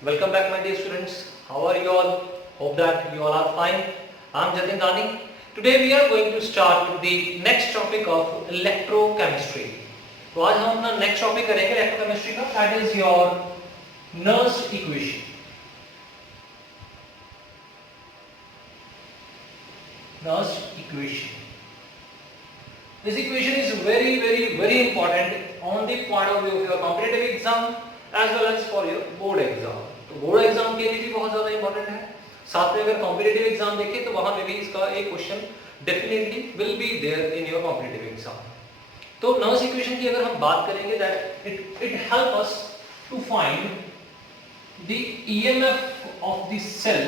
Welcome back, my dear students. How are you all? Hope that you all are fine. I'm Jatin Dani. Today we are going to start with the next topic of electrochemistry. तो आज हम अपना next topic करेंगे electrochemistry का. That is your Nernst equation. Nernst equation. This equation is very important on the point of view of your competitive exam as well as for your board exam. तो board exam के लिए भी बहुत ज्यादा important है. साथ में अगर कॉम्पिटिटिव एग्जाम देखें तो वहां पे भी इसका एक question definitely will be there in your competitive exam. तो नर्स इक्वेशन की अगर हम बात करेंगे that it help us to find the EMF of the cell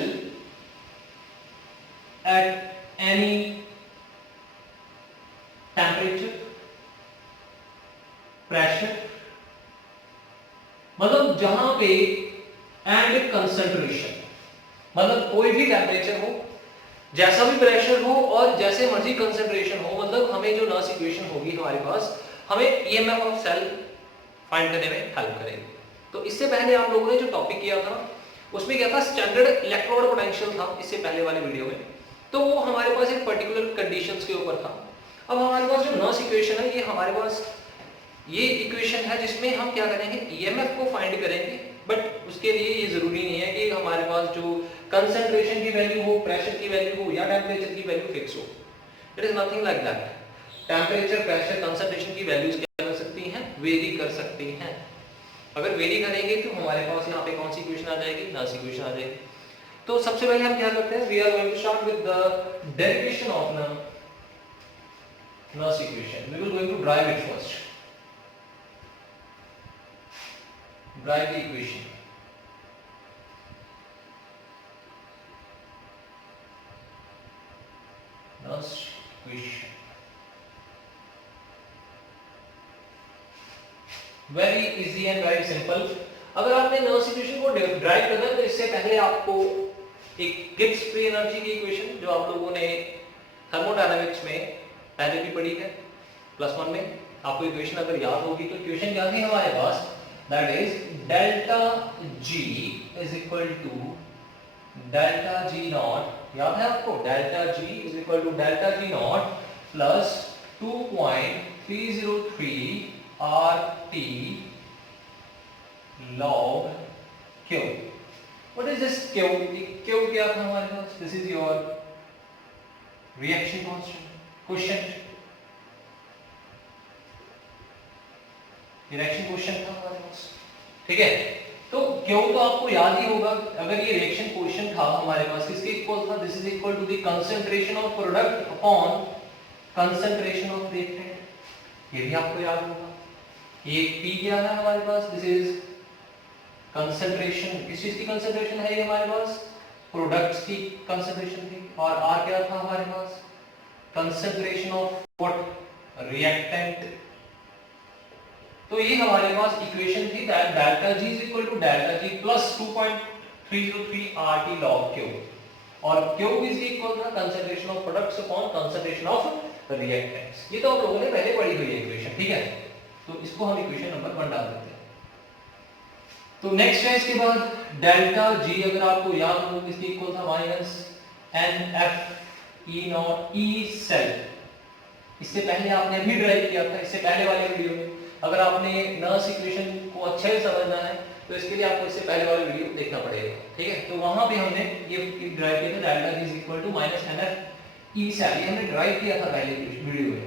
at any temperature, pressure, मतलब जहां पे एंड कंसंट्रेशन, मतलब कोई भी टेम्परेचर हो, जैसा भी प्रेशर हो और जैसे मर्जी कंसंट्रेशन हो, मतलब हमें जो नर्स इक्वेशन होगी हमारे पास हमें ईएमएफ ऑफ सेल फाइंड करने में हेल्प करेगी. तो इससे पहले आप लोगों ने जो टॉपिक किया था उसमें क्या था, स्टैंडर्ड इलेक्ट्रोड पोटेंशियल था इससे पहले वाले वीडियो में. तो वो हमारे पास एक पर्टिकुलर कंडीशंस के ऊपर था. अब हमारे पास जो नर्स इक्वेशन है, ये हमारे पास ये इक्वेशन है जिसमें हम क्या करेंगे, ईएमएफ को फाइंड करेंगे. बट उसके लिए ये जरूरी नहीं है कि हमारे पास जो कंसंट्रेशन की वैल्यू हो, प्रेशर की वैल्यू हो या टेम्परेचर की वैल्यू फिक्स हो. It is nothing like that. Temperature, pressure, concentration की वैल्यूज क्या कर सकती हैं, वेरी कर सकती हैं. अगर वेरी करेंगे तो हमारे पास यहाँ पे कौन सी इक्वेशन आ जाएगी, नर्स इक्वेशन आ जाएगी. तो सबसे पहले हम क्या करते हैं, we are going to start with the derivation of Nernst equation. We will going to drive it first. Drive the equation. Nernst equation. Very easy and very simple. अगर आपने नर्स इक्वेशन को ड्राइव करना है तो इससे पहले आपको एक गिब्स फ्री एनर्जी की इक्वेशन जो आप लोगों ने थर्मोडायनामिक्स में पहले भी पढ़ी है +1 में, आपको इक्वेशन अगर याद होगी तो इक्वेशन क्या थी हमारे पास, that is delta G is equal to delta G naught. याद है आपको, delta G is equal to delta G naught plus 2.303 RT log Q. What is this Q? Q क्या था हमारे पास? This is your reaction constant, quotient. Reaction question था हमारे पास, ठीक है. तो क्यों तो आपको याद ही होगा, अगर ये रिएक्शन क्वेश्चन था हमारे पास किसके इक्वल था, this is equal to the concentration of product upon concentration of reactant. ये भी आपको याद होगा. ये P क्या है हमारे पास, दिस इज कंसंट्रेशन, किस चीज की कंसंट्रेशन है ये हमारे पास, प्रोडक्ट्स की कंसंट्रेशन थी. और R क्या था हमारे पास, कंसंट्रेशन ऑफ व्हाट, रिएक्टेंट. तो ये हमारे पास इक्वेशन थी that delta G is equal to delta G plus 2.303 RT log Q. और Q इज इक्वल था concentration of products upon concentration of reactants. ये तो आप लोगों ने पहले पढ़ी हुई है इक्वेशन, ठीक है. तो इसको हम इक्वेशन नंबर 1 डाल देते हैं. तो नेक्स्ट है इसके बाद डेल्टा G, अगर आपको याद हो किसके इक्वल था, minus NF E not E cell. इससे पहले आपने अभी ड्राइव किया था, इससे पहले वाले वीडियो में. अगर आपने नर्स इक्वेशन को अच्छे से समझना है तो इसके लिए आपको इससे पहले वाला वीडियो देखना पड़ेगा, ठीक है. तो वहां पे हमने ये ड्राइव किया था delta G is equal to minus NF E cell, ये हमने ड्राइव किया था पहले वीडियो में.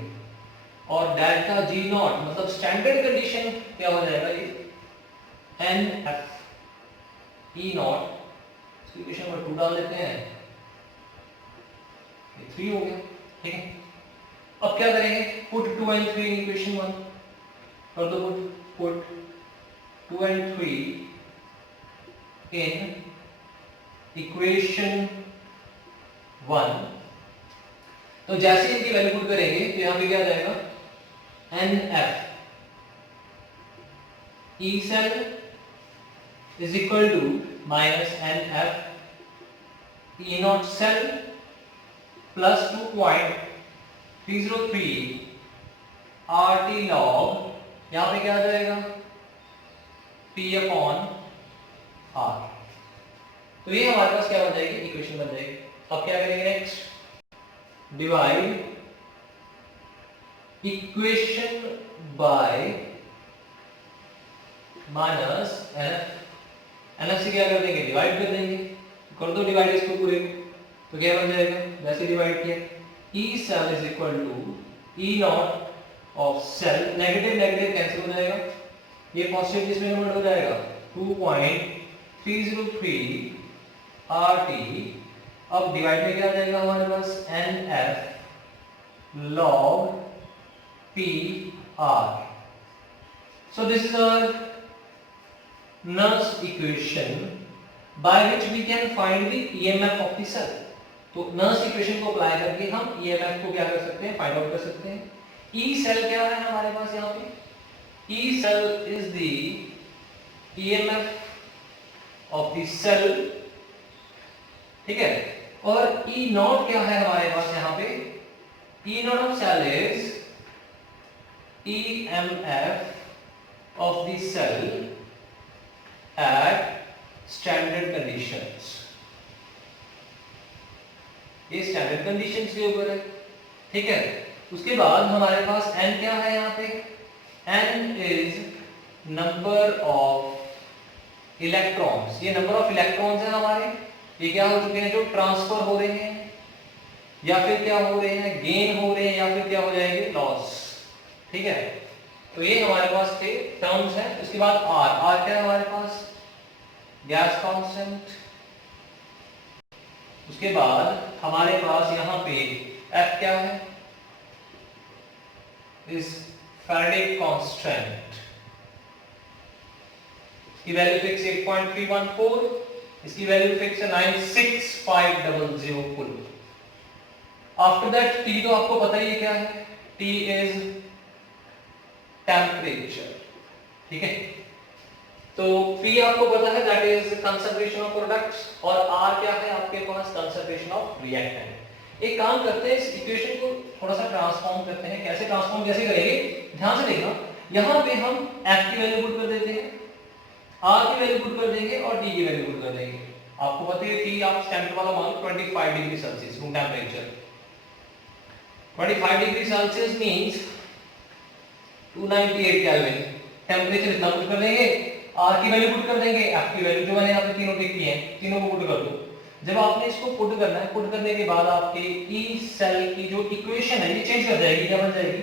और डेल्टा G नॉट मतलब स्टैंडर्ड कंडीशन क्या हो जाएगा, ये NF E not. Equation number 2 डाल देते हैं, ये 3 हो गया, ठीक है. अब क्या करेंगे, पुट 2 and 3 इन इक्वेशन 1. और तो put 2 and 3 in equation 1. तो जैसे इनकी वैल्यू पुट करेंगे तो यहां पे क्या आ जाएगा, NF E cell is equal to minus NF E naught cell plus 2.303 RT log, यहां पे क्या आ जाएगा, P अपॉन R. तो ये हमारे पास क्या बन जाएगी, इक्वेशन बन जाएगी। अब क्या करेंगे next, divide equation by minus NF से क्या कर देंगे, डिवाइड कर देंगे। कर दो डिवाइड इसको पूरे, तो क्या बन जाएगा, वैसे डिवाइड किया, E cell is equal to E not of cell, negative negative cancel हो जाएगा, ये पॉजिटिव इसमें कन्वर्ट हो जाएगा 2.303 आरटी। अब डिवाइड में क्या आ जाएगा हमारे पास, NF log PR. So this is our Nernst equation by which we can find the EMF of the cell. तो Nernst equation को अप्लाई करके हम EMF को क्या कर सकते हैं, फाइंड आउट कर सकते हैं। E cell क्या है हमारे पास यहाँ पे, E cell is the EMF of the cell, ठीक है। और E नॉट क्या है हमारे पास यहाँ पे, E naught of cell is EMF of the cell at standard conditions. ये standard conditions के ऊपर है, ठीक है। उसके बाद हमारे पास N क्या है यहाँ पे, N is number of electrons, ये number of electrons है हमारे, ये क्या हो चुके हैं, जो ट्रांसफर हो रहे हैं या फिर क्या हो रहे हैं, गेन हो रहे हैं, या फिर क्या हो जाएंगे, लॉस, ठीक है। तो ये हमारे पास थे टर्म्स हैं। उसके बाद आर, आर क्या है हमारे पास, गैस कांस्टेंट। उसके बाद हमारे पास यहाँ पे एफ क्या है, इस फैराडे कांस्टेंट, इसकी वैल्यू फिक्स 8.314, इसकी वैल्यू फिक्स है 96500 कुल। आफ्टर दैट T तो आपको पता ही है क्या है, T इज टेम्परेचर, ठीक है। तो P आपको पता है that is concentration of products, और R क्या है आपके पास, कंसंट्रेशन ऑफ रिएक्टेंट। एक काम करते हैं, इस इक्वेशन को थोड़ा सा ट्रांसफॉर्म करते हैं। कैसे ट्रांसफॉर्म कैसे करेंगे, ध्यान से देखना। यहाँ पे हम F की वैल्यू पुट कर देते हैं, R की वैल्यू पुट कर देंगे और T की वैल्यू पुट कर देंगे। आपको पता है T आप स्टैंडर्ड वाला मान 25 degree Celsius room temperature, 25 degree Celsius means 298 kelvin. Temperature इतना पुट कर देंगे, R की वैल्यू पुट कर देंगे, F की वैल्यू जो मैंने यहाँ पे तीनों टिक किए हैं, तीनों को पुट कर दो। जब आपने इसको पुट करना है, पुट करने के बाद आपके E सेल की जो इक्वेशन है ये चेंज कर जाएगी, क्या बन जाएगी,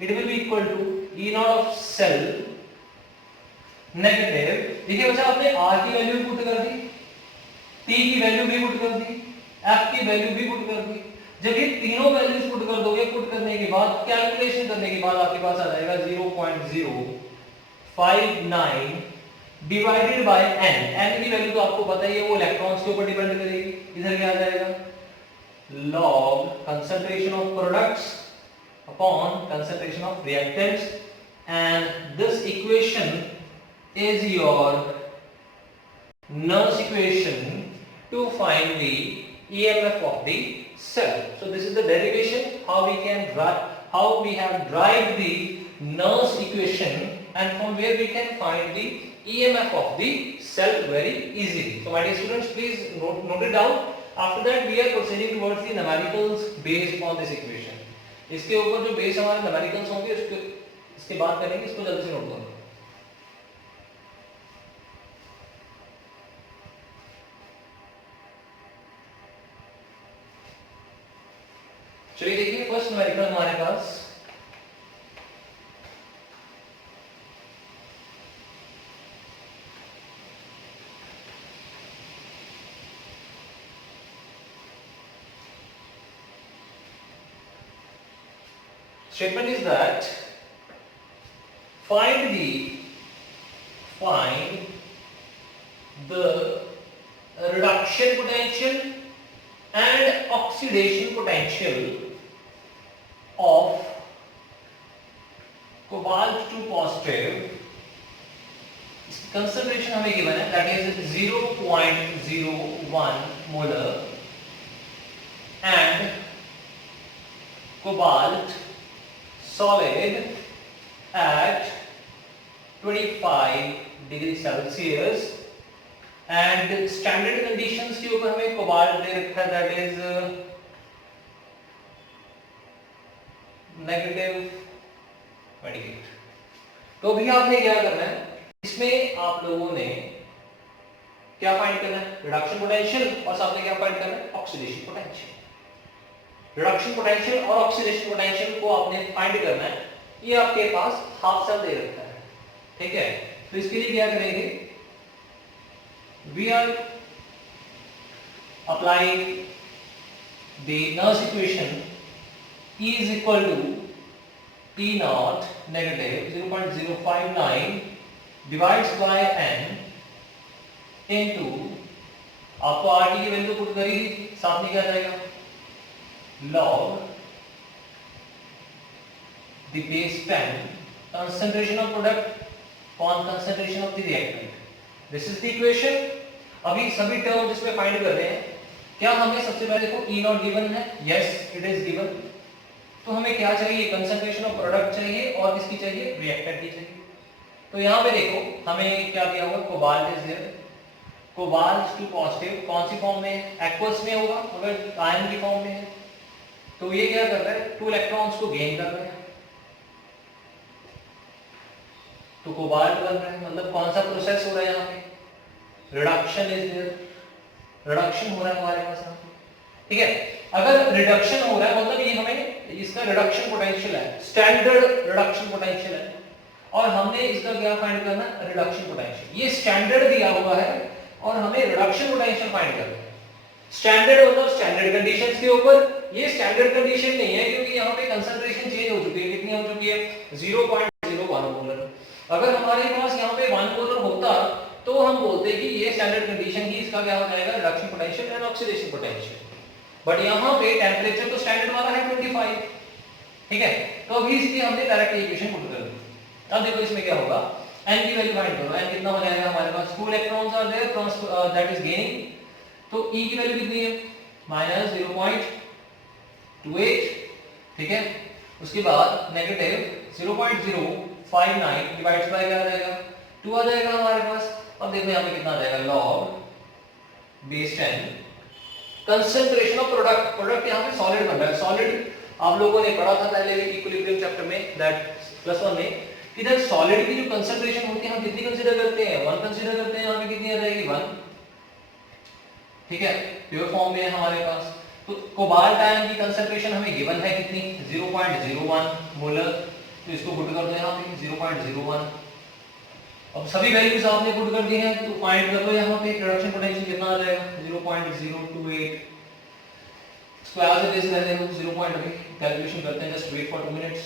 it will be equal to E not of cell negative, देखिए बच्चा आपने R की वैल्यू पुट कर दी, T की वैल्यू भी पुट कर दी, F की वैल्यू भी पुट कर दी। जब ये तीनों वैल्यूज पुट कर दोगे, पुट करने के बाद कैलकुलेशन करने के बाद आपके पास आ जाएगा 0.059 डिवाइडेड बाय n। n की वैल्यू तो आपको पता ही है, वो इलेक्ट्रॉन्स के ऊपर डिपेंड करेगी। इधर क्या आ जाएगा, log concentration of products upon concentration of reactants, and this equation is your Nernst equation to find the EMF of the cell. So this is the derivation, how we have derived the Nernst equation, and from where we can find the EMF of the cell very easily. So my dear students, please note it down. After that we are proceeding towards the numericals based on this equation. इसके ऊपर जो base हमारे numericals होंगे इसके बाद करेंगे, इसको जल्दी से नोट करो। चलिए देखिए, फर्स्ट न्यूमेरिकल हमारे पास statement is that find the reduction potential and oxidation potential of cobalt to positive, concentration हमें given है, that is 0.01 molar, and cobalt solid at 25 degree Celsius and standard conditions के ऊपर हमें cobalt दे रखा है, that is -28। तो अभी आपने क्या करना है, इसमें आप लोगों ने क्या फाइंड करना है, रिडक्शन पोटेंशियल, और साथ में क्या फाइंड करना है, ऑक्सीडेशन पोटेंशियल। रिडक्शन पोटेंशियल और ऑक्सीडेशन पोटेंशियल को आपने फाइंड करना है, ये आपके पास हाफ सेल दे रखा है, ठीक है। तो इसके लिए क्या करेंगे, we are applying the Nernst equation E is equal to T naught negative 0.059 divides by n into, आपको RT की वैल्यू पुट करी थी, साथ में क्या जाएगा, log the base 10 concentration of product upon concentration of the reactant. This is the equation. अभी सभी टर्म जिसमें फाइंड कर रहे हैं, क्या हमें सबसे पहले देखो E नॉट गिवन है, यस इट इज गिवन। तो हमें क्या चाहिए, कंसंट्रेशन ऑफ प्रोडक्ट चाहिए और किसकी चाहिए, रिएक्टेंट की चाहिए। तो यहाँ पे देखो हमें क्या दिया हुआ, cobalt is there, cobalt two positive, कौन सी फॉर्म में है, एक्वस में होगा, अगर आयन की फॉर्म में है तो ये क्या कर रहा है, 2 इलेक्ट्रॉन्स को गेन कर रहे हैं, तो कोबाल्ट बन रहा है। मतलब कौन सा प्रोसेस हो रहा है यहाँ पे, रिडक्शन इज देयर, रिडक्शन हो रहा है हमारे पास यहाँ पे, ठीक है। अगर रिडक्शन हो रहा है मतलब ये हमें इसका रिडक्शन पोटेंशियल है, स्टैंडर्ड रिडक्शन पोटेंशियल है, और हमने इसका क्या फाइंड करना है, रिडक्शन पोटेंशियल। ये स्टैंडर्ड दिया हुआ है और हमें रिडक्शन पोटेंशियल फाइंड करना है। स्टैंडर्ड मतलब स्टैंडर्ड कंडीशंस के ऊपर, ये स्टैंडर्ड कंडीशन नहीं है क्योंकि यहाँ पे कंसंट्रेशन चेंज हो चुकी है, कितनी हो चुकी है, 0.01 मोलर। अगर हमारे पास यहाँ पे 1 मोलर होता तो हम बोलते कि ये स्टैंडर्ड कंडीशन की, इसका क्या हो जाएगा, reduction potential and oxidation potential. But यहाँ पे टेंपरेचर तो स्टैंडर्ड वाला है 25, ठीक है। तो अभी इसकी हमने डायरेक्ट इक्वेशन पुट कर दी। अब देखो इसमें क्या होगा, n की वैल्यू फाइंड करो, n कितना हो जाएगा हमारे पास, 2 electrons are there, that is gaining, तो E की वैल्यू कितनी है, -0.28, ठीक है। उसके बाद नेगेटिव 0.059 डिवाइड्स बाय क्या आ जाएगा, 2 आ जाएगा हमारे पास। अब देखो यहाँ पे कितना आ जाएगा, log base 10 concentration of product, product यहाँ पे सॉलिड बन रहा है, सॉलिड आप लोगों ने पढ़ा था पहले भी इक्विलिब्रियम चैप्टर में, दैट +1 में, कि दैट सॉलिड की जो कंसंट्रेशन होती है हम कितनी कंसीडर करते हैं, 1 कंसीडर करते हैं। यहाँ पे कितनी आ जाएगी, 1, ठीक है, प्योर फॉर्म में है हमारे पास। तो कोबाल्ट आयन की कंसंट्रेशन हमें गिवन है कितनी, 0.01 मोलर, तो इसको पुट कर दो यहाँ पे 0.01। अब सभी वैल्यूज आपने पुट कर दी हैं, तो फाइंड कर लो यहाँ पे रिडक्शन पोटेंशियल कितना आ जाएगा, 0.028, इसको एज इट इज कर देंगे 0.3, कैलकुलेशन करते हैं, just wait for 2 minutes.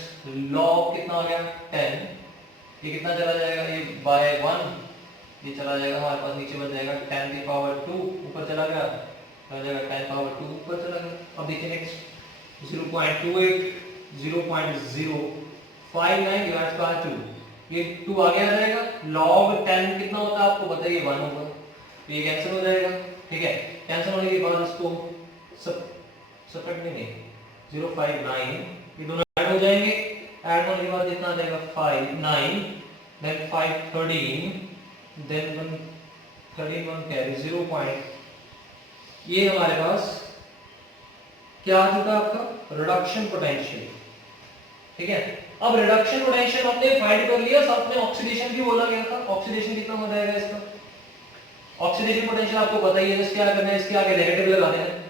Log कितना आ गया, 10, ये कितना चला जाएगा, ये बाय 1, ये चला जाएगा हमारे पास, नीचे बन जाएगा 10 की पावर 2, ऊपर चला गया, आ जाएगा 10 पावर 2 ऊपर चला गया। अब देखिए नेक्स्ट 0.28, 0.059 डिवाइड बाय 2, ये 2 आगे आ जाएगा, log 10 कितना होता है आपको बताइए, 1 होगा, तो ये कैंसिल हो जाएगा, ठीक है। कैंसिल होने के बाद इसको सबट्रैक्ट नहीं, 059, ये दोनों ऐड हो जाएंगे, ऐड होने के बाद कितना आ जाएगा, 5 9, देन 5 13, देन 1 31 कैरी 0 पॉइंट, ये हमारे पास क्या आ चुका आपका, रिडक्शन पोटेंशियल, ठीक है। अब रिडक्शन पोटेंशियल हमने फाइंड कर लिया, साथ में ऑक्सीडेशन भी बोला गया था, ऑक्सीडेशन कितना हो जाएगा इसका, ऑक्सीडेशन पोटेंशियल आपको पता ही है, इसके क्या करना है, इसके आगे नेगेटिव लगा देना है,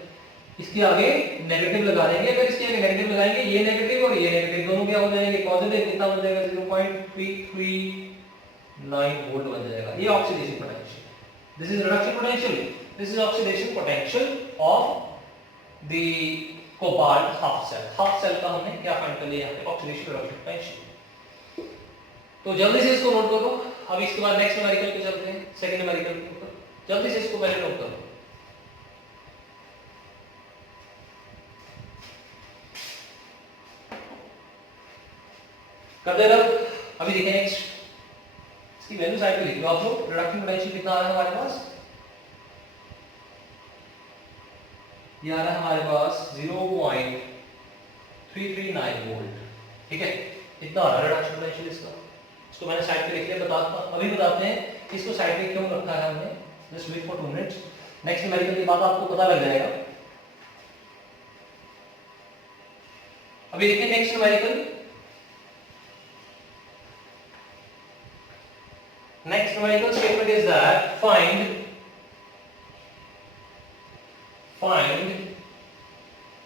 इसके आगे नेगेटिव लगा देंगे, अगर इसके आगे नेगेटिव लगाएंगे, ये नेगेटिव और ये नेगेटिव दोनों क्या हो जाएंगे, पॉजिटिव, कितना बन जाएगा, 0.339 वोल्ट बन जाएगा, ये oxidation potential. This is reduction potential, this is oxidation potential of the cobalt half cell. Half cell का हमने क्या फाइंड कर लिया यहाँ पे, ऑक्सीडेशन रिडक्शन पोटेंशियल। तो जल्दी से इसको नोट करो, अब इसके बाद नेक्स्ट न्यूमेरिकल पे चलते हैं, सेकंड न्यूमेरिकल के ऊपर, जल्दी से इसको पहले नोट करो। कर दे रहा, अभी देखें नेक्स्ट, इसकी वैल्यू साइड पे लिख लो आप लोग, रिडक्शन पोटेंशियल कितना आ रहा है हमारे पास, ये आ रहा है हमारे पास 0.339 वोल्ट, ठीक है, इतना आ रहा है रिडक्शन पोटेंशियल इसका। इसको मैंने साइड पे लिख लिया, अभी बताते हैं इसको साइड पे क्यों रखा है हमने। Just wait for 2 minutes. Next numerical के बाद आपको पता लग जाएगा। अभी देखिए next numerical. Next numerical statement is that find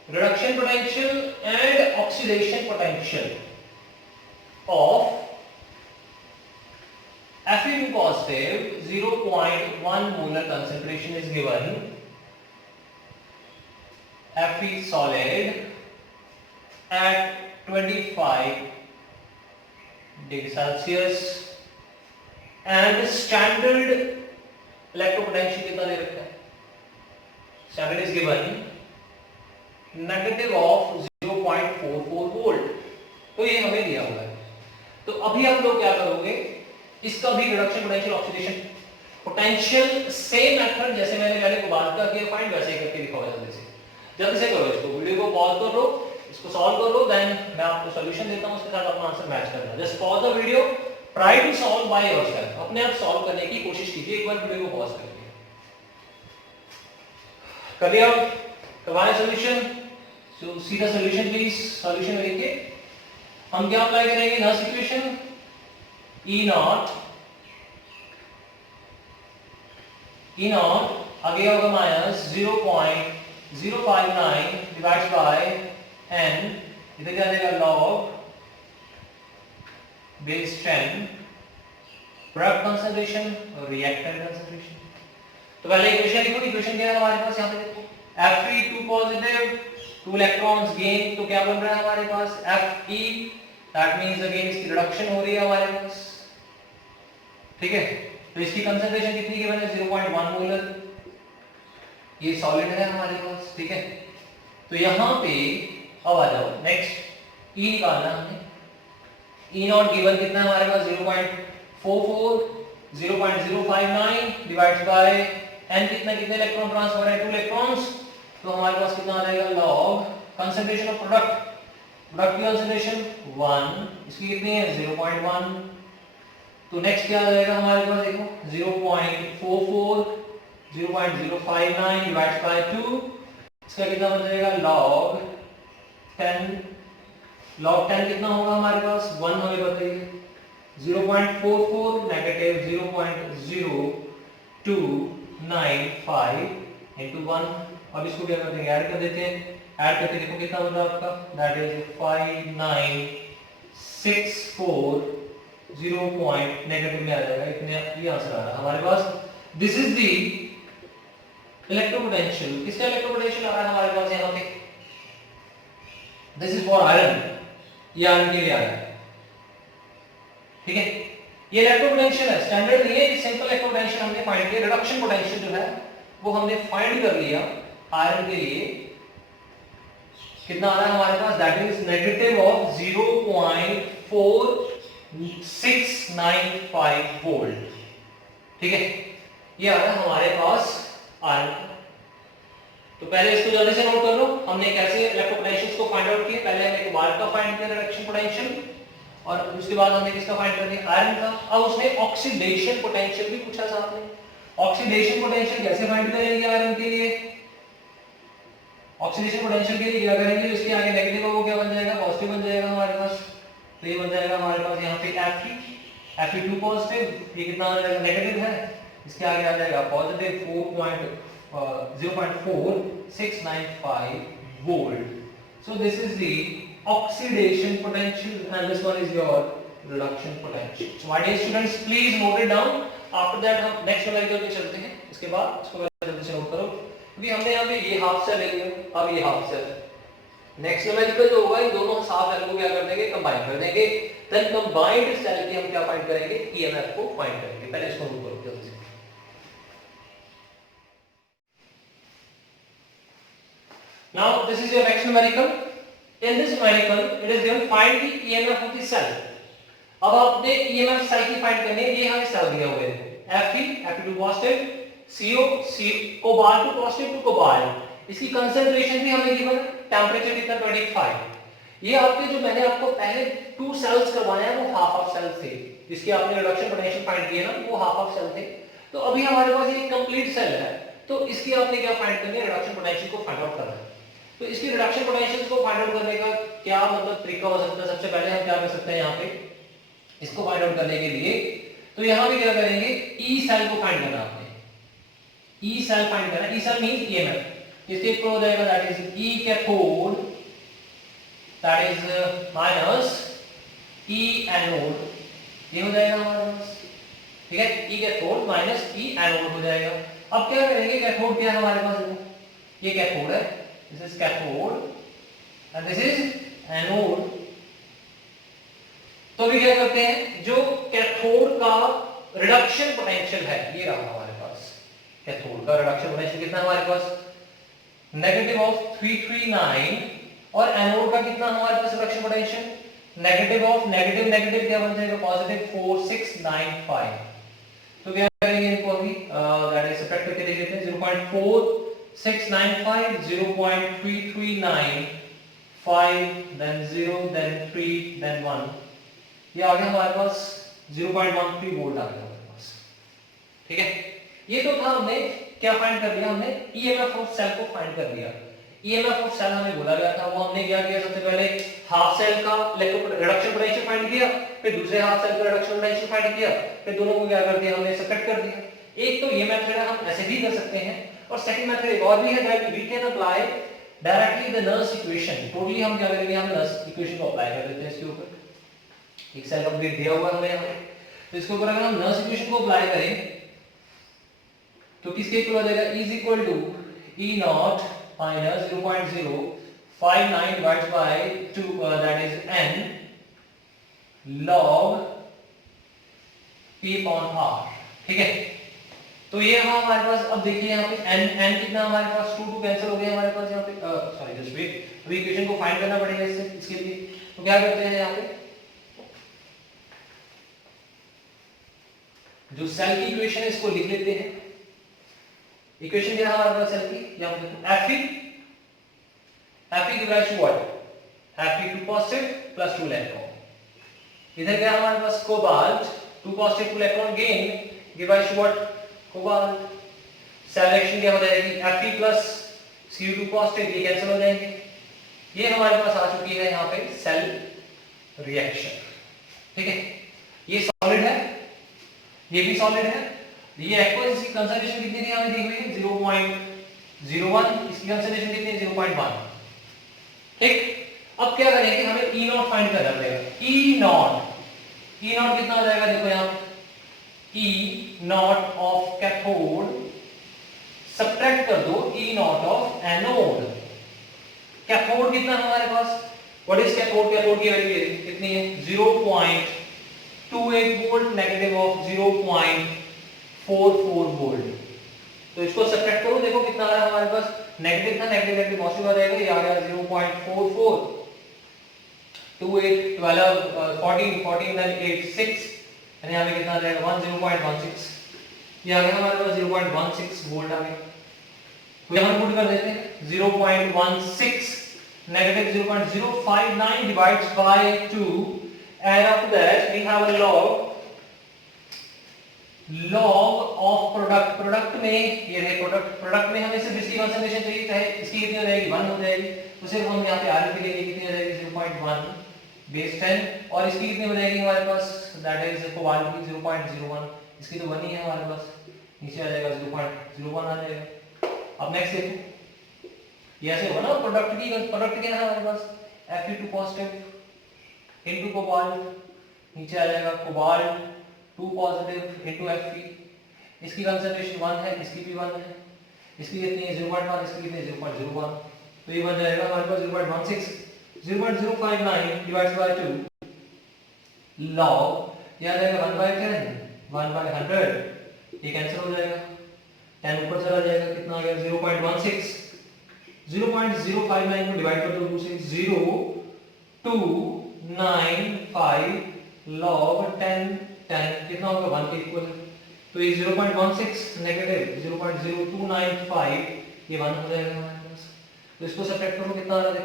reduction potential and oxidation potential of Fe2 positive 0.1 molar concentration is given. Fe solid at 25 degrees Celsius and standard electropotential कितना दे रखा है? Standard is given negative of 0.44 volt। तो ये हमें दिया हुआ है। तो अभी आप लोग क्या करोगे, इसका भी reduction potential oxidation potential same method जैसे मैंने पहले कोबाल्ट का किया फाइंड वैसे ही करके दिखाओ जल्दी से करो। इसको वीडियो को पॉज कर लो, इसको सॉल्व कर लो, देन मैं आपको सॉल्यूशन देता हूं, उसके साथ अपना आंसर मैच करना। Just pause the video, try to solve by yourself, अपने आप सॉल्व करने की कोशिश कीजिए। एक बार वीडियो को पॉज करके कर लिया, करवाएं solution. So see the solution please. Solution में देखिए हम क्या अप्लाई करेंगे, नॉट इक्वेशन E नॉट आगे होगा माइनस 0.059 डिवाइड बाय n, इधर क्या आ जाएगा log base 10 प्रोडक्ट कंसंट्रेशन और रिएक्टेंट कंसंट्रेशन। तो पहले इक्वेशन लिखो। इक्वेशन क्या है हमारे पास, यहां पे देखो Fe2 पॉजिटिव 2 इलेक्ट्रॉन्स गेन, तो क्या बन रहा है हमारे पास Fe, दैट मींस अगेन इसकी रिडक्शन हो रही है हमारे पास, ठीक है। तो इसकी कंसंट्रेशन कितनी गिवन है, 0.1 मोलर, ये सॉलिड है हमारे पास, ठीक है। तो यहां पे अब आ जाओ नेक्स्ट E निकालना हमने। E नॉट गिवन कितना है हमारे पास, 0.44 0.059 डिवाइड बाय n, कितने इलेक्ट्रॉन ट्रांसफर है, 2 इलेक्ट्रॉन्स। तो हमारे पास कितना आ जाएगा log कंसंट्रेशन ऑफ प्रोडक्ट की कंसंट्रेशन 1, इसकी कितनी है 0.1। तो नेक्स्ट क्या आ जाएगा हमारे पास, देखो 0.44 0.059 डिवाइड बाय 2, इसका कितना बन जाएगा log 10 कितना होगा हमारे पास, 1 हमें बताइए, 0.44 नेगेटिव 0.0295 into 1। अब इसको क्या करते हैं, ऐड कर देते हैं। ऐड करके देखो कितना बन रहा है आपका, दैट इज 5964 0 पॉइंट नेगेटिव में आ जाएगा, इतने ये आंसर आ रहा है हमारे पास। This is the electropotential. किसका इलेक्ट्रोपोटेंशियल आ रहा है हमारे पास यहाँ पे, दिस इज फॉर आयरन, ये आयरन के लिए आ रहा है, ठीक है। ये इलेक्ट्रोपोटेंशियल है, स्टैंडर्ड नहीं है, ये सिंपल इलेक्ट्रोपोटेंशियल हमने फाइंड किया। रिडक्शन पोटेंशियल जो है वो हमने फाइंड कर लिया आयरन के लिए, कितना आ रहा है हमारे पास, that is negative of 0.4695 volt, ठीक है। ये आ रहा है हमारे पास आयरन। तो पहले इसको जल्दी से नोट कर लो, हमने कैसे इलेक्ट्रोपोटेंशियल्स को फाइंड आउट किया। पहले हमने कोबाल्ट का फाइंड किया रिडक्शन पोटेंशियल, और उसके बाद हमने किसका फाइंड कर दिया, आयरन का। अब उसने ऑक्सीडेशन पोटेंशियल भी पूछा साहब ने। ऑक्सीडेशन पोटेंशियल कैसे फाइंड करेंगे आयरन के लिए, ऑक्सीडेशन पोटेंशियल के लिए क्या करेंगे, इसके आगे नेगेटिव वो क्या बन जाएगा, पॉजिटिव बन जाएगा हमारे पास। तो ये बन जाएगा हमारे पास यहाँ पे Fe2 पॉजिटिव, ये कितना आ जाएगा नेगेटिव है, इसके आगे आ जाएगा positive 0.4695 volt. So this is the oxidation potential and this one is your reduction potential. So my dear students, please note it down. After that हम next न्यूमेरिकल पे चलते हैं। इसके बाद इसको जल्दी से नोट करो, क्योंकि हमने यहाँ पे ये हाफ सेल ले लिया, अब ये हाफ सेल। नेक्स्ट न्यूमेरिकल जो होगा इन दोनों हाफ सेल को क्या कर देंगे, कंबाइन कर देंगे। देन कंबाइंड सेल की हम क्या फाइंड करेंगे, ईएमएफ को फाइंड करेंगे। पहले इसको नोट करो जल्दी से। Now this is your next numerical. In this numerical, it is given find the EMF of the cell. अब आपने EMF सेल की फाइंड करनी है। ये हमें सेल दिया हुआ है, Fe2 positive, CO cobalt positive two cobalt. इसकी कंसंट्रेशन भी हमें गिवन है, टेंपरेचर कितना 25। ये आपके जो मैंने आपको पहले 2 सेल्स करवाए हैं वो हाफ सेल थे, जिसके आपने रिडक्शन पोटेंशियल फाइंड किया ना, वो हाफ सेल थे। तो अभी हमारे पास ये कंप्लीट सेल है, तो इसकी आपने क्या फाइंड करनी है, रिडक्शन पोटेंशियल को फाइंड आउट करना है। तो इसकी रिडक्शन पोटेंशियल को फाइंड आउट करने का क्या मतलब तरीका हो सकता है? सबसे पहले हम क्या कर सकते हैं यहाँ पे इसको फाइंड आउट करने के लिए, तो यहाँ पे क्या करेंगे, ई सेल को फाइंड करना आपने, ई सेल फाइंड करना। ई सेल मींस ईएमएफ, इसके इक्वल हो जाएगा that is E cathode that is minus E anode, ये हो जाएगा हमारे पास, ठीक है, ई कैथोड माइनस ई एनोड हो जाएगा। अब क्या करेंगे, कैथोड क्या है हमारे पास, देखो ये कैथोड है, this is cathode and this is anode. तो अभी क्या करते हैं, जो कैथोड का रिडक्शन पोटेंशियल है ये रहा हमारे पास, कैथोड का रिडक्शन पोटेंशियल कितना है हमारे पास, नेगेटिव ऑफ 339, और एनोड का कितना हमारे पास reduction potential, negative of negative negative क्या बन जाएगा, पॉजिटिव 4695। तो क्या करेंगे इनको अभी दैट इज सब्ट्रैक्ट करके देख लेते हैं, 0.4695 0.339 5 then 0 then 3 then 1, ये आ गया हमारे पास 0.13 वोल्ट आ गया हमारे पास, ठीक है। ये तो था, हमने क्या फाइंड कर लिया, हमने ईएमएफ ऑफ सेल को फाइंड कर लिया। ईएमएफ ऑफ सेल हमें बोला गया था, वो हमने क्या किया, सबसे पहले हाफ सेल का रिडक्शन पोटेंशियल फाइंड किया, फिर दूसरे हाफ सेल का रिडक्शन पोटेंशियल फाइंड किया, फिर दोनों को क्या कर दिया हमने, सबट्रैक्ट कर दिया। एक तो ये मेथड है, हम ऐसे भी कर सकते हैं, और सेकंड मेथड एक और भी है that we can apply directly the Nernst equation. Totally हम क्या करेंगे, हम नर्स इक्वेशन को अप्लाई कर देते हैं इसके ऊपर, एक सेल कंप्लीट दिया हुआ है हमें यहाँ पे, तो इसके ऊपर अगर हम नर्स इक्वेशन को अप्लाई करें तो किसके इक्वल हो जाएगा, is equal to E not minus 0.059 divided by 2 that is n log p upon r, ठीक है। तो ये हमारे पास, अब देखिए यहाँ पे n कितना हमारे पास 2 कैंसिल हो गया हमारे पास यहाँ पे, सॉरी जस्ट वेट, अभी इक्वेशन को फाइंड करना पड़ेगा इसके लिए। तो क्या करते हैं, यहाँ पे जो सेल की इक्वेशन है इसको लिख लेते हैं। इक्वेशन क्या है हमारे पास सेल की, यहाँ पे Fe gives to what, Fe 2 positive plus 2 electron, इधर क्या हमारे पास cobalt 2 positive 2 electron gain gives to what, cobalt. Cell reaction क्या हो जाएगी, Fe plus Cu2 positive, ये कैंसिल हो जाएंगे। ये हमारे पास आ चुकी है यहाँ पे सेल रिएक्शन, ठीक है। ये सॉलिड है, ये भी सॉलिड है, ये एक्वस की कंसंट्रेशन कितनी थी हमें दी हुई है 0.01, इसकी कंसंट्रेशन कितनी है 0.1, ठीक। अब क्या करेंगे, हमें ई नॉट फाइंड करना पड़ेगा, ई नॉट कितना हो जाएगा, देखो यहाँ ई नॉट ऑफ कैथोड सब्ट्रैक्ट कर दो ई नॉट ऑफ एनोड। कैथोड कितना है हमारे पास, व्हाट इज कैथोड, कैथोड की वैल्यू कितनी है 0.28 वोल्ट, नेगेटिव ऑफ 0.44 वोल्ट। तो इसको सब्ट्रैक्ट करो, देखो कितना आ रहा है हमारे पास, नेगेटिव था, नेगेटिव नेगेटिव पॉजिटिव आ जाएगा, ये आ गया 0.44 28 12 14 14 then 8 6, यानी यहाँ पे कितना आ जाएगा 0.16, ये आ गया हमारे पास 0.16 वोल्ट आ गया। तो यहाँ पुट कर देते हैं 0.16 negative 0.059 divides bye 2, and after that we have a log of product में, ये है प्रोडक्ट में हमें सिर्फ इसकी कंसंट्रेशन चाहिए, चाहे इसकी कितनी हो जाएगी 1 हो जाएगी, तो सिर्फ हम यहाँ पे आर के लिए कितनी हो जाएगी 0.1 बेस 10, और इसकी कितनी हो जाएगी हमारे पास, दैट इज कोबाल्ट की 0.01, इसकी तो 1 ही है हमारे पास, नीचे आ जाएगा 0.01 आ जाएगा। अब नेक्स्ट देखो, ये ऐसे होगा ना, प्रोडक्ट क्या है हमारे पास Fe2 पॉजिटिव इनटू कोबाल्ट, नीचे आ जाएगा कोबाल्ट 2 पॉजिटिव इनटू Fe, इसकी कंसंट्रेशन 1 है, इसकी भी 1 है, इसकी कितनी है 0.1, इसकी कितनी है 0.01, तो ये बन जाएगा हमारे पास 0.16 0.059 डिवाइडेड बाय 2 लॉग, ये आ जाएगा 1/10 1/100, ये कैंसिल हो जाएगा, 10 ऊपर चला जाएगा, कितना आ गया 0.16, 0.059 को डिवाइड कर दो 2 से 0.295 log 10 कितना होगा 1 के इक्वल है, तो ये 0.16 नेगेटिव 0.0295 ये 1 हो जाएगा हमारे पास। तो इसको सब्ट्रैक्ट करो, कितना आ रहा है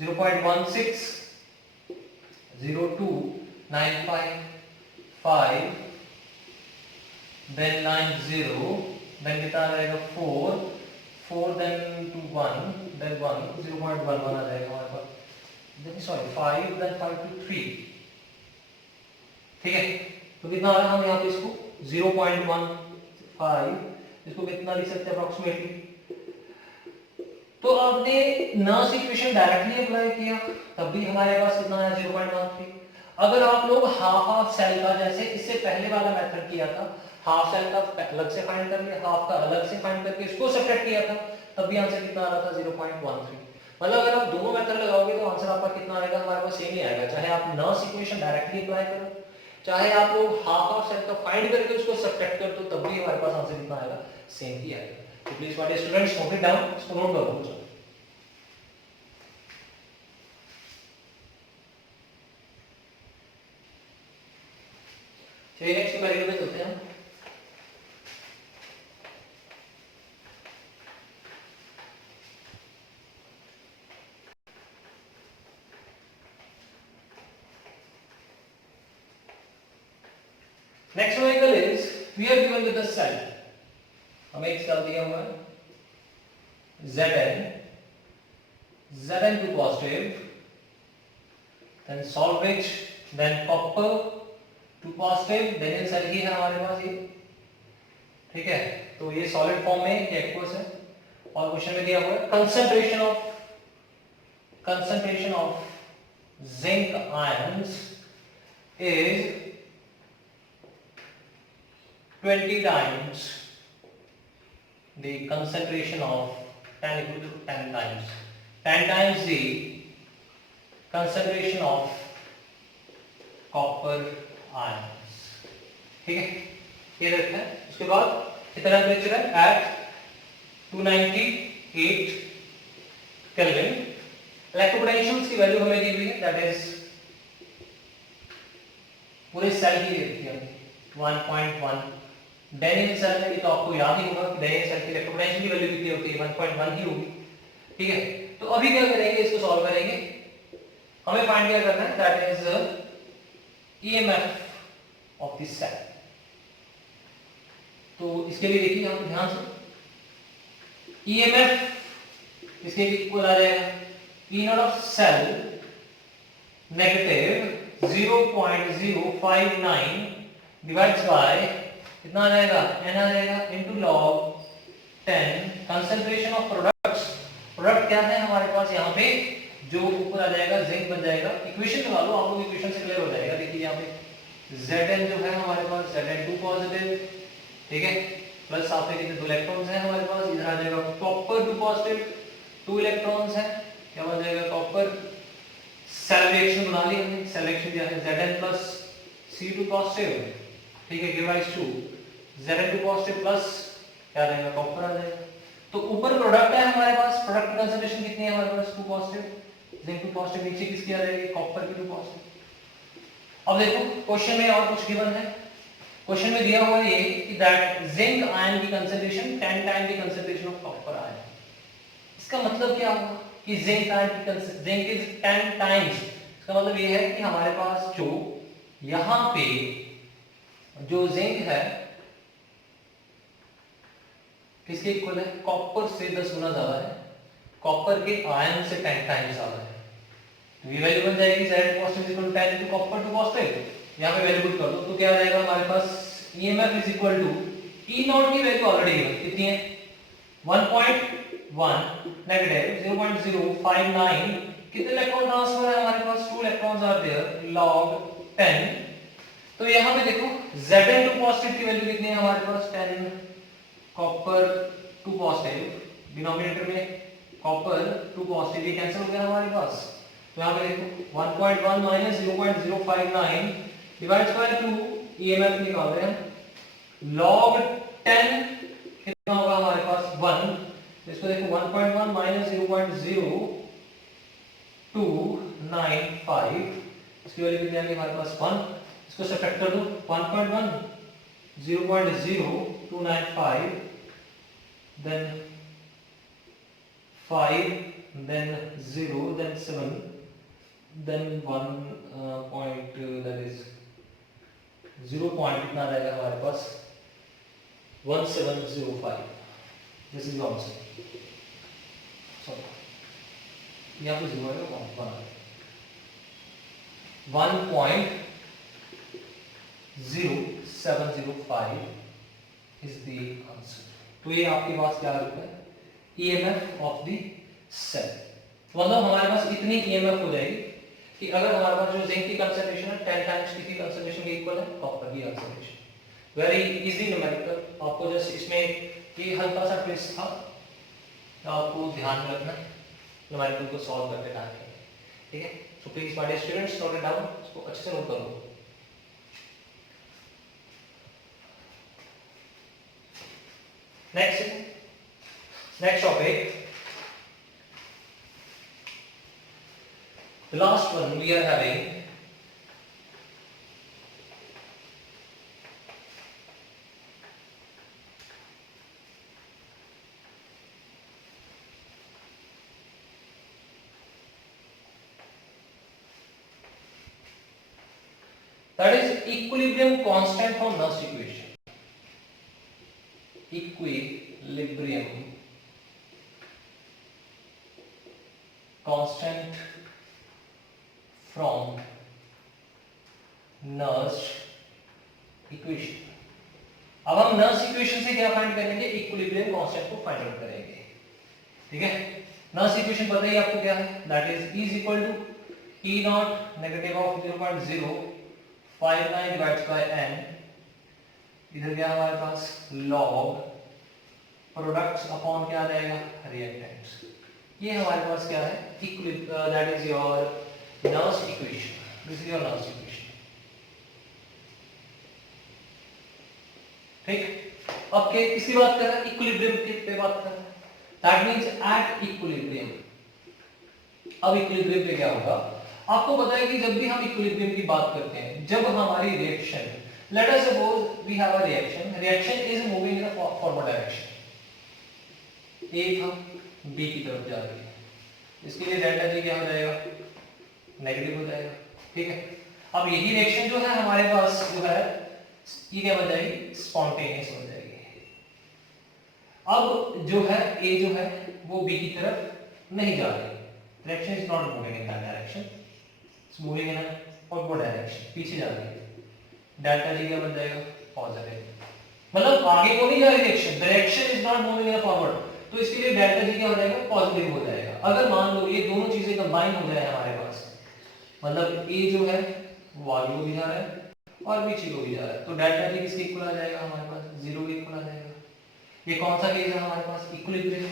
0.16 0.295 5 then 9 0, then कितना आ जाएगा 4 4 then 2 1 then 1 0.11 आ जाएगा हमारे पास, then सॉरी 5 then 5 to 3, ठीक है। तो कितना आ रहा है, हम यहाँ पे इसको 0.15 इसको कितना लिख सकते हैं अप्रोक्सीमेटली। तो आपने नर्स इक्वेशन डायरेक्टली अप्लाई किया तब भी हमारे पास कितना आया 0.13। अगर आप लोग हाफ सेल का जैसे इससे पहले वाला मेथड किया था, हाफ सेल का अलग से फाइंड कर लिया, हाफ का अलग से फाइंड करके इसको सब्ट्रैक्ट किया था, तब भी आंसर कितना आ रहा था 0.13। मतलब अगर आप दोनों मेथड लगाओगे तो आंसर आपका कितना आएगा, हमारे पास सेम ही आएगा, चाहे आप नर्स इक्वेशन डायरेक्टली अप्लाई करो, चाहे आप लोग हाफ सेल का फाइंड करके उसको सब्ट्रैक्ट कर दो, तब भी हमारे पास आंसर कितना आएगा, सेम ही आएगा। तो please what students note it down, इसको नोट करो। चलिए नेक्स्ट क्वेरी में चलते हैं। Next variable is we are given with the cell, हमें एक सेल दिया हुआ है Zn to positive, then salvage, then copper to positive, then ये सेल ही है हमारे पास ये, ठीक है। तो ये सॉलिड फॉर्म में एक्वस है और क्वेश्चन में दिया हुआ है concentration of zinc ions is 20 times the concentration of 10 equal to 10 times the concentration of copper ions, ठीक है। ये देखते हैं उसके बाद कितना टेम्परेचर है एट 298 केल्विन। इलेक्ट्रोपोटेंशियल्स की वैल्यू हमें दी हुई है, दैट इज पूरे सेल की दी है 1.1। डेनियल सेल में तो आपको याद ही होगा कि डेनियल सेल की इलेक्ट्रोपोटेंशियल की वैल्यू कितनी होती है, 1.1 ही होगी, ठीक है। तो अभी क्या करेंगे, इसको सॉल्व करेंगे, हमें फाइंड क्या करना है, that is EMF of this cell. तो इसके लिए देखिए आप ध्यान से, ईएमएफ इसके इक्वल आ जाएगा E not of cell negative 0.059 divides by कितना आ जाएगा, n आ जाएगा into log 10 concentration of product क्या है हमारे पास यहाँ पे, जो ऊपर आ जाएगा जिंक बन जाएगा। इक्वेशन लगा लो, आप लोग इक्वेशन से क्लियर हो जाएगा। देखिए यहाँ पे Zn जो है हमारे पास Zn2 पॉजिटिव, ठीक है, प्लस साथ में कितने 2 इलेक्ट्रॉन्स हैं हमारे पास, इधर आ जाएगा कॉपर 2 पॉजिटिव 2 इलेक्ट्रॉन्स हैं, क्या बन जाएगा कॉपर। सेल रिएक्शन बना ली हमने, सेल रिएक्शन दिया है Zn प्लस C2 पॉजिटिव, ठीक है, give rise to Zn2 positive plus क्या आ जाएगा कॉपर आ जाएगा। तो ऊपर प्रोडक्ट है हमारे पास, प्रोडक्ट की कंसंट्रेशन कितनी है हमारे पास 2 पॉजिटिव, जिंक 2 पॉजिटिव, नीचे किसकी आ जाएगी कॉपर की 2 पॉजिटिव। अब देखो क्वेश्चन में और कुछ गिवन है, क्वेश्चन में दिया हुआ है ये कि दैट जिंक आयन की concentration 10 time the concentration of copper ion. इसका मतलब क्या हुआ कि जिंक आयन की जिंक इज 10 टाइम्स, इसका मतलब ये है कि हमारे पास जो यहाँ पे जो जिंक है किसके इक्वल है, कॉपर से 10 गुना ज्यादा है, कॉपर के आयन से 10 टाइम्स ज्यादा है। तो ये वैल्यू बन जाएगी Z positive equal to 10 into copper 2 positive. यहां पे वैल्यू पुट कर दो तो क्या आ जाएगा हमारे पास EMF is equal to E not की वैल्यू ऑलरेडी है कितनी है 1.1 नेगेटिव 0.059, कितने इलेक्ट्रॉन ट्रांसफर है हमारे पास 2 इलेक्ट्रॉन्स आर देयर log 10। तो यहां पे देखो Zn2 पॉजिटिव की वैल्यू कितनी है हमारे पास 10, कॉपर 2 पॉजिटिव, डिनोमिनेटर में कॉपर 2 पॉजिटिव, ये कैंसिल हो गया हमारे पास। तो यहाँ पे देखो 1.1 माइनस 0.059 डिवाइड्स बाय 2, ईएमएफ निकाल रहे हैं log 10 कितना होगा हमारे पास 1। इसको देखो 1.1 माइनस 0.0295, इसकी वैल्यू कितनी आएगी हमारे पास 1। इसको सब्ट्रैक्ट कर दो 1.1 0.0295 then 5 then 0 then 7 then 1 point that is 0 point कितना रहेगा हमारे पास 1705. This is answer. सॉरी, यहाँ पे 0 है, 1.0705 इज द आंसर. तो ये आपके पास क्या होता है, ईएमएफ ऑफ द सेल. मतलब हमारे पास इतनी ईएमएफ हो जाएगी कि अगर हमारे पास जो जिंक की कंसंट्रेशन है 10 टाइम्स किसी कंसंट्रेशन के इक्वल है कॉपर की कंसंट्रेशन. Very easy numerical. आपको जस्ट इसमें ये हल्का सा ट्विस्ट था, तो आपको ध्यान में रखना है न्यूमेरिकल को सॉल्व करते टाइम. ठीक है, so please my dear students note it down, इसको अच्छे से नोट करो. Next topic, the last one we are having that is equilibrium constant from Nernst equation. Equilibrium constant from Nernst equation. अब हम Nernst equation से क्या find करेंगे, equilibrium constant को फाइंड आउट करेंगे. ठीक है, Nernst equation पता ही आपको क्या है, that is E is equal to E naught negative of 0.059 divided by n. इधर क्या हमारे पास log प्रोडक्ट्स अपॉन क्या आ जाएगा, रिएक्टेंट्स. ये हमारे पास क्या है, equilibrium, that is your Nernst equation. This is your Nernst equation. ठीक, अब के किसकी बात कर रहा है, इक्विलिब्रियम की पे बात कर रहा है. That means at equilibrium. अब इक्विलिब्रियम पे क्या होगा, आपको पता है कि जब भी हम इक्विलिब्रियम की बात करते हैं, जब हमारी reaction, let us suppose we have a reaction is moving in the forward direction. A था बी की तरफ जा रही है, इसके लिए डेल्टा जी क्या हो जाएगा, नेगेटिव हो जाएगा. ठीक है, अब यही रिएक्शन जो है हमारे पास जो है ये क्या बन जाएगी, स्पॉन्टेनियस हो जाएगी. अब जो है ए जो है वो बी की तरफ नहीं जा रही, reaction is not moving in that direction, it's moving in a forward direction, पीछे जा रही है. डेल्टा जी क्या बन जाएगा, पॉजिटिव. मतलब आगे को नहीं जा रही reaction, direction is not moving in a forward, तो इसके लिए डेल्टा जी क्या हो जाएगा, पॉजिटिव हो जाएगा. अगर मान लो ये दोनों चीजें कंबाइन हो जाए हमारे पास, मतलब ए जो है वो आगे को भी जा रहा है और पीछे को भी जा रहा है, तो डेल्टा जी किसके इक्वल आ जाएगा, हमारे पास 0 के इक्वल आ जाएगा. ये कौन सा केस है हमारे पास, इक्विलिब्रियम.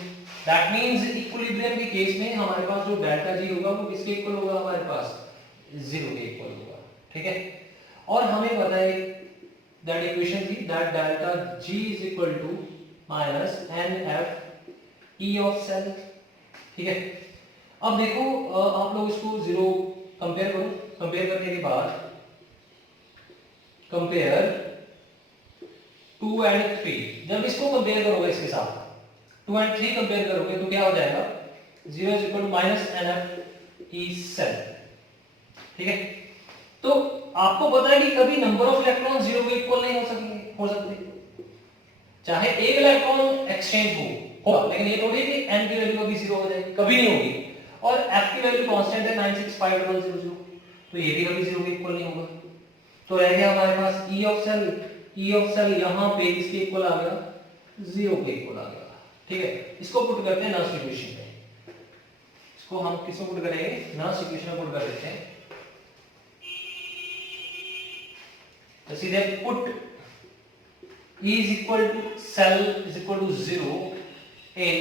दैट मींस इक्विलिब्रियम के केस में हमारे पास जो डेल्टा जी होगा वो किसके इक्वल होगा, हमारे पास 0 के इक्वल होगा. ठीक है, और हमें पता है दैट इक्वेशन थी that delta G is equal to minus NF E of cell. ठीक है, अब देखो आप लोग इसको 0 कंपेयर करो, कंपेयर करने के बाद कंपेयर 2 एंड 3. जब इसको कंपेयर करोगे इसके साथ 2 एंड 3 कंपेयर करोगे तो क्या हो जाएगा, 0 is equal to minus NF E cell. ठीक है, तो आपको पता है कि कभी नंबर ऑफ इलेक्ट्रॉन 0 के इक्वल नहीं हो सकते. चाहे एक इलेक्ट्रॉन एक्सचेंज होगा, लेकिन ये थोड़ी कि n की वैल्यू कभी 0 हो जाएगी, कभी नहीं होगी. और f की वैल्यू कांस्टेंट है 96500, तो ये भी कभी 0 के इक्वल नहीं होगा. तो रह गया हमारे पास E ऑफ सेल यहां पे इसके इक्वल आ गया, 0 के इक्वल आ गया. ठीक है, इसको पुट करते हैं नर्स्ट इक्वेशन में. इसको हम किसको पुट करेंगे, नर्स्ट इक्वेशन में पुट कर देते हैं. तो सीधे put E is equal to cell is equal to 0 in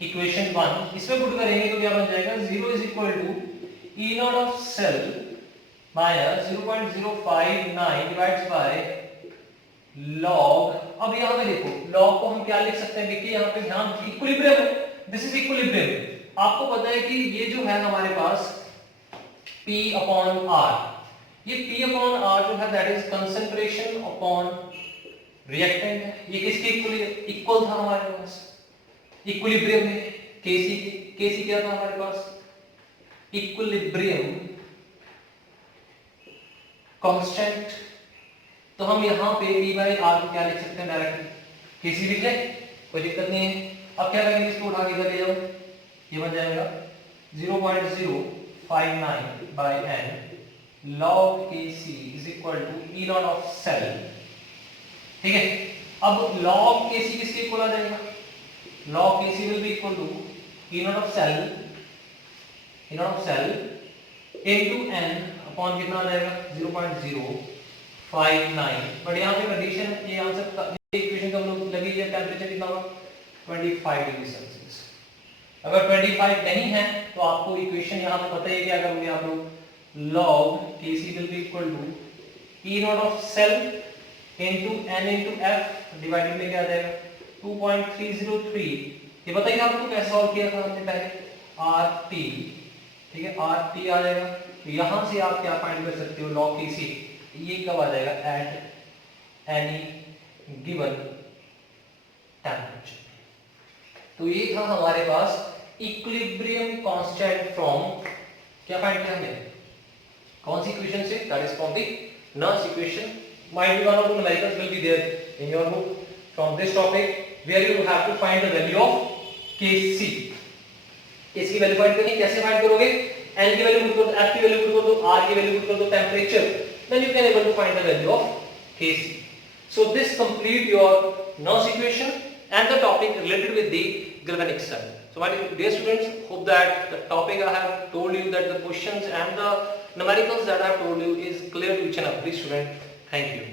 equation 1. इसमें पुट करेंगे तो क्या बन जाएगा, 0 is equal to E naught of cell minus 0.059 divided by log. अब यहाँ पे देखो log को हम क्या लिख सकते हैं, देखिए यहाँ पे ध्यान, इक्विलिब्रियम है, दिस इज इक्विलिब्रियम. आपको पता है कि ये जो है हमारे पास P upon R, ये P upon R जो है that is concentration upon reactant है. ये किसके इक्वल था हमारे पास, इक्विलिब्रियम में Kc क्या था हमारे पास, इक्विलिब्रियम कांस्टेंट. तो तो हम यहाँ पे P बाई R को क्या लिख सकते हैं डायरेक्टली, Kc लिख लें, कोई दिक्कत नहीं है। अब क्या करेंगे, इसको उठा के इधर ले जाओ, ये बन जाएगा 0.059 by n log Kc is equal to E not of cell. ठीक है, अब log Kc किसके इक्वल आ जाएगा, log Kc will be equal to E not of cell into n upon कितना आ जाएगा 0.059। बट यहाँ पे कंडीशन ये आंसर का इक्वेशन का हम लोग लगी है, टेंपरेचर कितना होगा 25 डिग्री सेल्सियस। अगर 25 नहीं है तो आपको इक्वेशन यहाँ पे पता है क्या करोगे आप लोग, log Kc will be equal to E not of cell into n into f divided में क्या आ जाएगा 2.303। ये बताइए आपको कैसे सॉल्व किया था हमने पहले, RT, ठीक है, RT आ जाएगा। तो यहाँ से आप क्या फाइंड कर सकते हो, log Kc ये कब आ जाएगा, at any given temperature। तो ये था हमारे पास इक्विलिब्रियम कांस्टेंट फ्रॉम, क्या फाइंड किया हमने, कौन सी इक्वेशन से, that is from the Nernst equation. might be one or two numericals will be there in your book from this topic where you have to find the value of Kc। इसकी value find करनी, कैसे find करोगे, n की value put करो, f की value put कर दो, r की वैल्यू पुट कर दो, temperature, then you can able to find the value of Kc। so this complete your nurse equation and the topic related with the galvanic cell। so my dear students, hope that the topic I have told you, that the questions and the numericals that I have told you is clear to each and every student। thank you।